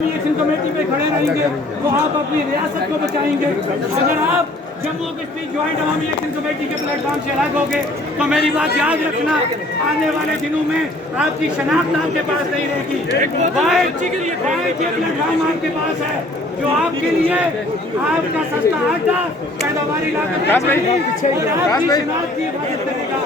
Action committee पे खड़े रहेंगे तो आप अपनी रियासत को बचाएंगे। अगर आप जम्मू कश्मीर ज्वाइंट अवामी एक्शन कमेटी के प्लेटफॉर्म से अलग होगे तो मेरी बात याद रखना, आने वाले दिनों में आपकी शनाख्त आपके पास नहीं रहेगी। ये प्लेटफॉर्म आपके पास है जो आपके लिए आपका सस्ता आटा पैदावारी लागत और आपकी शनाख्त की हिफाजत करेगा।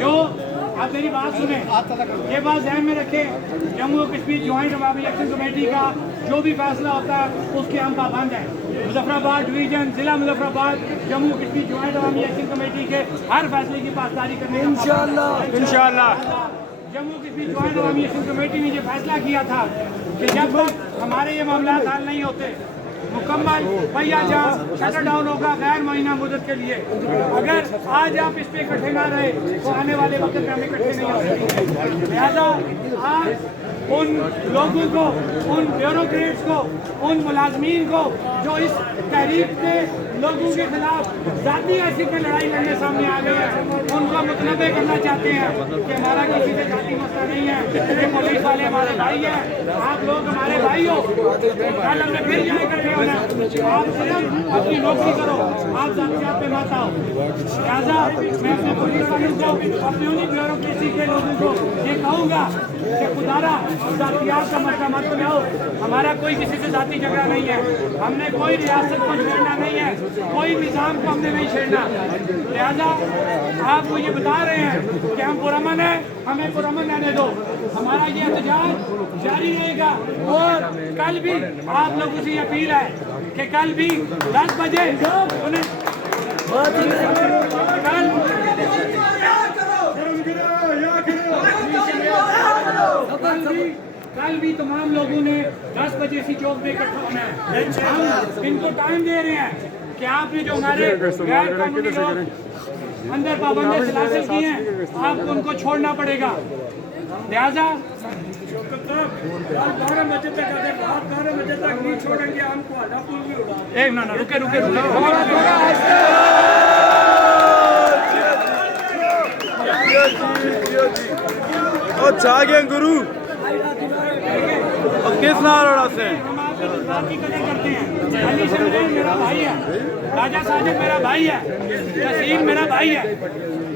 जो आप मेरी बात सुने, ये बात ध्यान में रखें, जम्मू कश्मीर ज्वाइंट अवामी एक्शन कमेटी का जो भी फैसला होता है उसके हम पाबंद हैं। मुजफ्फराबाद डिवीजन, जिला मुजफ्फराबाद, जम्मू कश्मीर ज्वाइंट अवामी एक्शन कमेटी के हर फैसले की पासदारी करने इंशाअल्लाह। जम्मू कश्मीर ज्वाइंट अवामी एक्शन कमेटी ने ये फैसला किया था कि जब तक हमारे ये मामला हल नहीं होते मुकम्मल पहिया जहाज शटर डाउन होगा गैर महीना मुद्दत के लिए। अगर आज आप इस पे इकट्ठे ना रहे तो आने वाले वक्त में हम इकट्ठे नहीं हो सकेंगे। लिहाजा आज उन लोगों को, उन ब्यूरोक्रेट्स को, उन मुलाजमीन को जो इस तहरीक के लोगों के खिलाफ जाती हैसियत में लड़ाई लड़ने सामने आ गए हैं, उनको मुतनबे करना चाहते हैं कि हमारा किसी से जाती मसला नहीं है, ये पुलिस वाले हमारे भाई हैं, आप लोग हमारे भाई हो, कल हमने फिर यहाँ इकट्ठे होना। आप सिर्फ अपनी नौकरी करो, आप जातियात पे मत आओ। लिहाजा मैं अपने पुलिस वालों को, अपनी उन्हीं ब्यूरोक्रेसी के लोगों को ये कहूँगा कि खुदारा जातियात का मसला मत बनाओ। हमारा कोई किसी से जाति झगड़ा नहीं है, हमने कोई रियासत को छेड़ना नहीं है, कोई निज़ाम को हमने नहीं छेड़ना। लिहाजा आपको ये बता रहे हैं कि हम पुरअमन हैं, हमें पुरअमन रहने दो। हमारा ये एहतजाज जारी रहेगा और कल भी आप लोगों से अपील है कि कल भी 10 बजे कल भी तमाम लोगों ने 10 बजे इसी चौक में इकट्ठा होना है। हम इनको टाइम दे रहे हैं कि आपने जो हमारे गैर कानूनी लोग अंदर पाबंदी सिलासिल किए हैं आपको उनको छोड़ना पड़ेगा। लिहाजा 12 बजे तक, अगर रात 12 बजे तक नहीं छोड़ेंगे हमको हलापुल भी उड़ा। एक ना रुके जागे गुरु अब किस नारा से हम आपके जज्बात की कदर करते हैं। अली शमरेन मेरा भाई है, राजा साजिद मेरा भाई है, तसीम मेरा भाई है,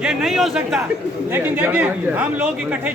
ये नहीं हो सकता। लेकिन देखिए हम लोग इकट्ठे